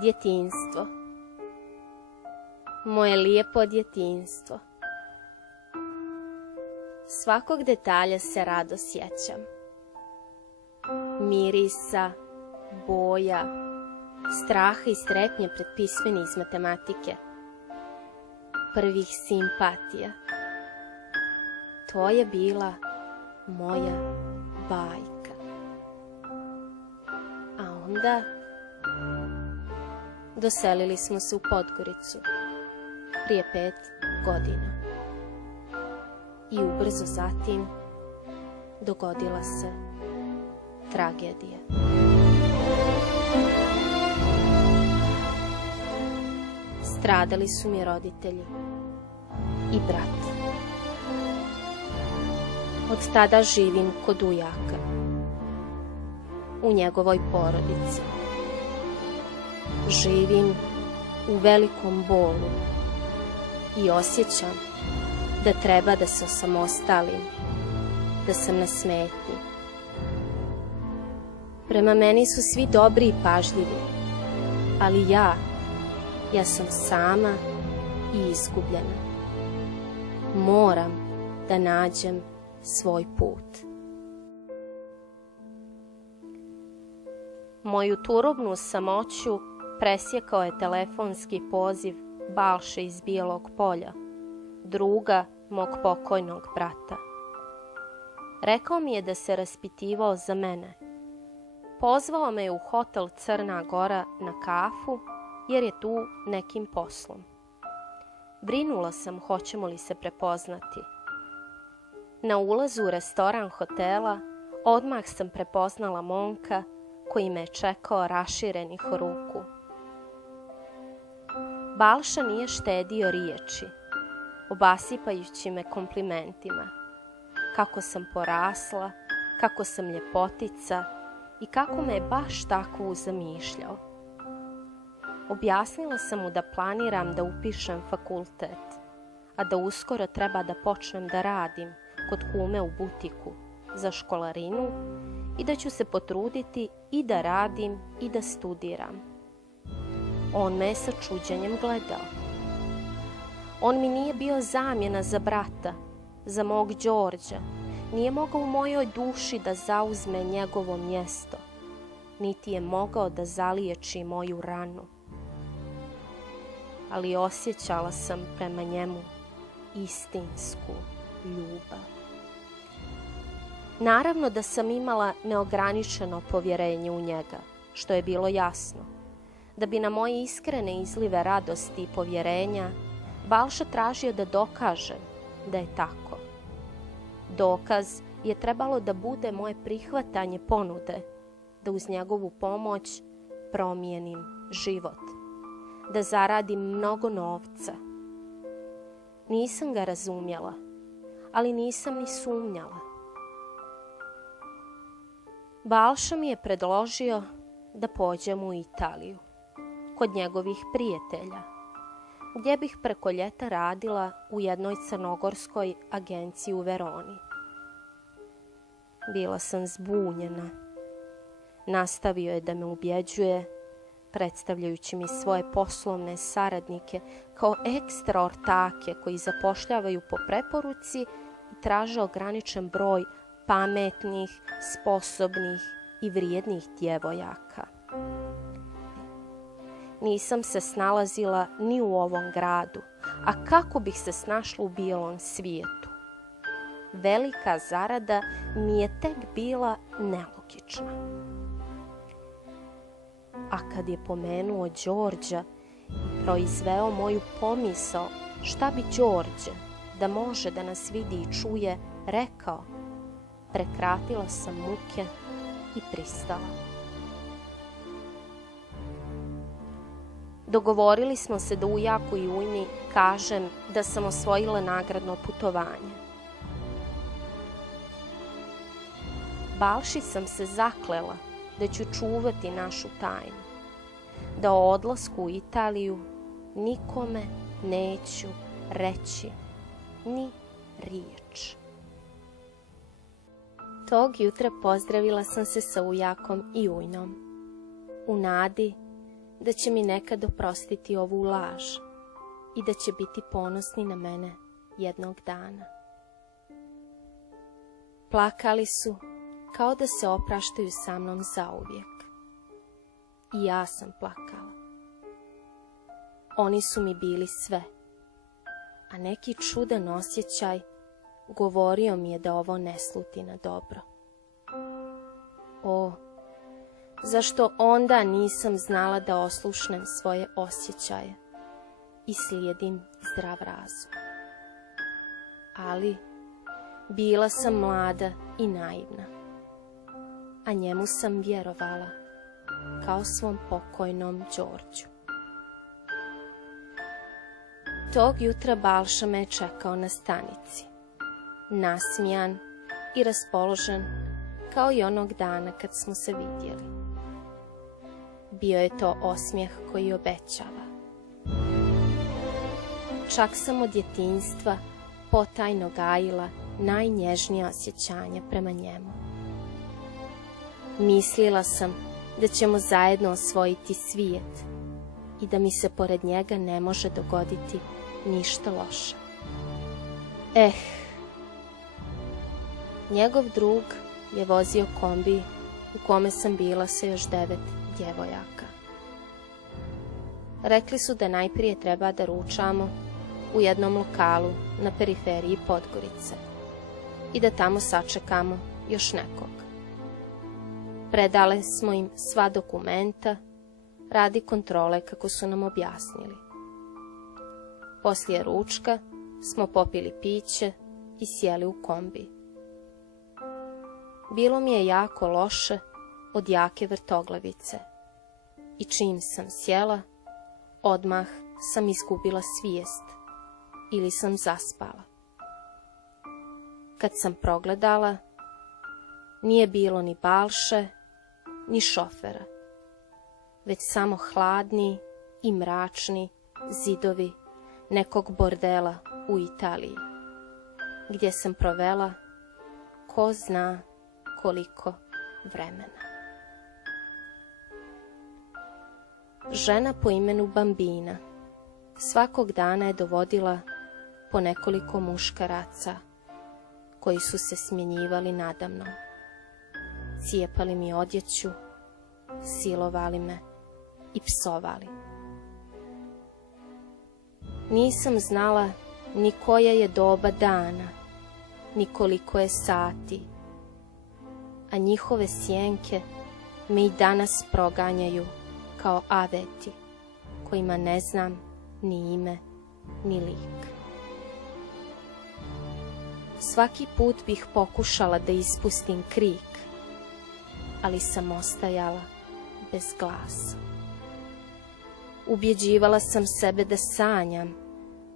Djetinjstvo. Moje lijepo djetinjstvo. Svakog detalja se rado sjećam. Mirisa, boja, straha i strepnje pred pismeni iz matematike, prvih simpatija. To je bila moja bajka. A onda doselili smo se u Podgoricu prije 5 godina. I ubrzo zatim dogodila se tragedija. Stradali su mi roditelji i brat. Od tada živim kod ujaka, u njegovoj porodici. Živim u velikom bolu i osjećam da treba da se osamostalim, da sam na smetnji. Prema meni su svi dobri i pažljivi, ali ja sam sama i izgubljena. Moram da nađem svoj put. Moju turobnu samoću presjekao je telefonski poziv Balše iz Bijelog Polja, druga mog pokojnog brata. Rekao mi je da se raspitivao za mene. Pozvao me u hotel Crna Gora na kafu, jer je tu nekim poslom. Brinula sam hoćemo li se prepoznati. Na ulazu u restoran hotela odmah sam prepoznala momka koji me je čekao raširenih ruku. Balša nije štedio riječi, obasipajući me komplimentima. Kako sam porasla, kako sam ljepotica i kako me je baš takvu zamišljao. Objasnila sam mu da planiram da upišem fakultet, a da uskoro treba da počnem da radim kod kume u butiku za školarinu i da ću se potruditi i da radim i da studiram. On me je sa čuđenjem gledao. On mi nije bio zamjena za brata, za mog Đorđa, nije mogao u mojoj duši da zauzme njegovo mjesto, niti je mogao da zaliječi moju ranu. Ali osjećala sam prema njemu istinsku ljubav. Naravno da sam imala neograničeno povjerenje u njega, što je bilo jasno. Da bi na moje iskrene izlive radosti i povjerenja Balša tražio da dokažem da je tako. Dokaz je trebalo da bude moje prihvatanje ponude, da uz njegovu pomoć promijenim život, da zaradim mnogo novca. Nisam ga razumjela, ali nisam ni sumnjala. Balša mi je predložio da pođem u Italiju, kod njegovih prijatelja, gdje bih preko ljeta radila u jednoj crnogorskoj agenciji u Veroni. Bila sam zbunjena. Nastavio je da me ubjeđuje, predstavljajući mi svoje poslovne saradnike kao ekstra ortake koji zapošljavaju po preporuci i traže ograničen broj pametnih, sposobnih i vrijednih djevojaka. Nisam se snalazila ni u ovom gradu, a kako bih se snašla u bijelom svijetu? Velika zarada mi je tek bila nelogična. A kad je pomenuo Đorđa i proizveo moju pomisao šta bi Đorđe, da može da nas vidi i čuje, rekao, prekratila sam muke i pristala. Dogovorili smo se da ujaku i ujmi kažem da sam osvojila nagradno putovanje. Balši sam se zaklela da ću čuvati našu tajnu, da o odlasku u Italiju nikome neću reći ni riječ. Tog jutra pozdravila sam se sa ujakom i ujnom, u nadi da će mi nekad oprostiti ovu laž i da će biti ponosni na mene jednog dana. Plakali su kao da se opraštaju sa mnom zauvijek. I ja sam plakala. Oni su mi bili sve, a neki čudan osjećaj govorio mi je da ovo ne sluti na dobro. O, zašto onda nisam znala da oslušnem svoje osjećaje i slijedim zdrav razum? Ali bila sam mlada i naivna, a njemu sam vjerovala kao svom pokojnom Đorđu. Tog jutra Balša me je čekao na stanici, nasmijan i raspoložen kao i onog dana kad smo se vidjeli. Bio je to osmijeh koji obećava. Čak sam od djetinjstva potajno gajila najnježnija osjećanja prema njemu. Mislila sam da ćemo zajedno osvojiti svijet i da mi se pored njega ne može dogoditi ništa loše. Njegov drug je vozio kombi u kome sam bila sa još 9 djevojaka. Rekli su da najprije treba da ručamo u jednom lokalu na periferiji Podgorice i da tamo sačekamo još nekog. Predale smo im sva dokumenta radi kontrole kako su nam objasnili. Poslije ručka smo popili piće i sjeli u kombi. Bilo mi je jako loše od jake vrtoglavice i čim sam sjela, odmah sam izgubila svijest ili sam zaspala. Kad sam progledala, nije bilo ni Balše, ni šofera, već samo hladni i mračni zidovi nekog bordela u Italiji, gdje sam provela ko zna koliko vremena. Žena po imenu Bambina svakog dana je dovodila po nekoliko muškaraca koji su se smjenjivali nadamnom. Cijepali mi odjeću, silovali me i psovali. Nisam znala ni koje je doba dana, ni koliko je sati, a njihove sjenke me i danas proganjaju kao aveti, kojima ne znam ni ime, ni lik. Svaki put bih pokušala da ispustim krik, ali sam ostajala bez glasa. Ubjeđivala sam sebe da sanjam,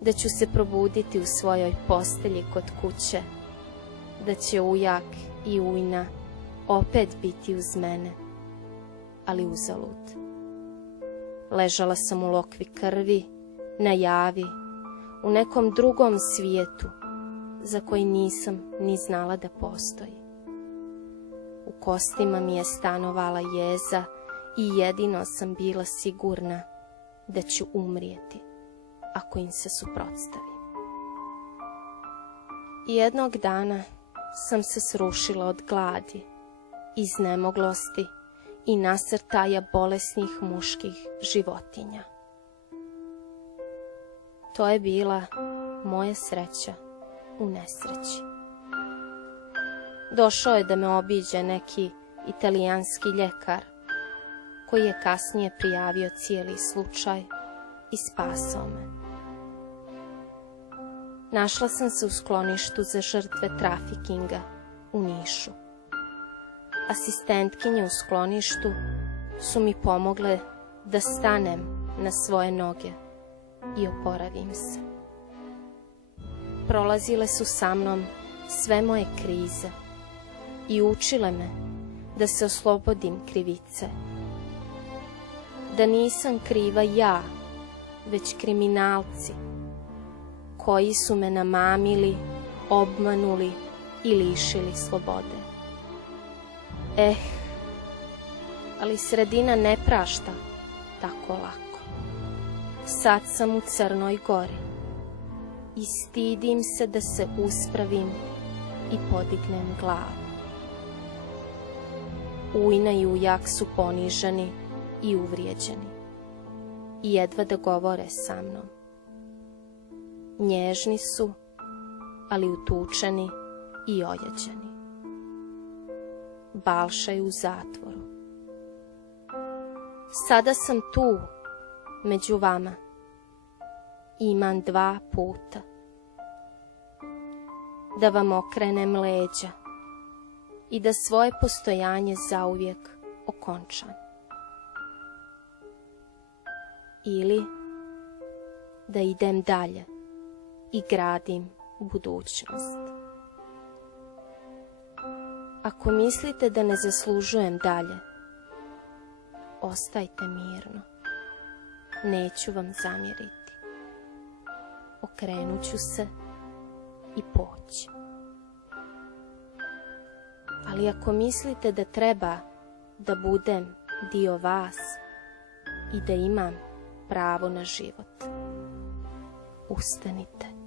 da ću se probuditi u svojoj postelji kod kuće, da će ujak i ujna opet biti uz mene, ali uzalud. Ležala sam u lokvi krvi, na javi, u nekom drugom svijetu, za koji nisam ni znala da postoji. U kostima mi je stanovala jeza i jedino sam bila sigurna da ću umrijeti ako im se suprotstavim. Jednog dana sam se srušila od gladi, iznemoglosti i nasrtaja bolesnih muških životinja. To je bila moja sreća u nesreći. Došao je da me obiđe neki italijanski ljekar, koji je kasnije prijavio cijeli slučaj i spasao me. Našla sam se u skloništu za žrtve trafikinga u Nišu. Asistentkinje u skloništu su mi pomogle da stanem na svoje noge i oporavim se. Prolazile su sa mnom sve moje krize i učile me da se oslobodim krivice. Da nisam kriva ja, već kriminalci koji su me namamili, obmanuli i lišili slobode. Ali sredina ne prašta tako lako. Sad sam u Crnoj Gori i stidim se da se uspravim i podignem glavu. Ujna i ujak su poniženi i uvrijeđeni i jedva da govore sa mnom. Nježni su, ali utučeni i ojađeni. Balša je u zatvoru. Sada sam tu, među vama. Imam 2 puta. Da vam okrenem leđa i da svoje postojanje zauvijek okončam. Ili da idem dalje i gradim budućnost. Ako mislite da ne zaslužujem dalje, ostajte mirno. Neću vam zamjeriti. Okrenut ću se i poći. Ali ako mislite da treba da budem dio vas i da imam pravo na život, ustanite.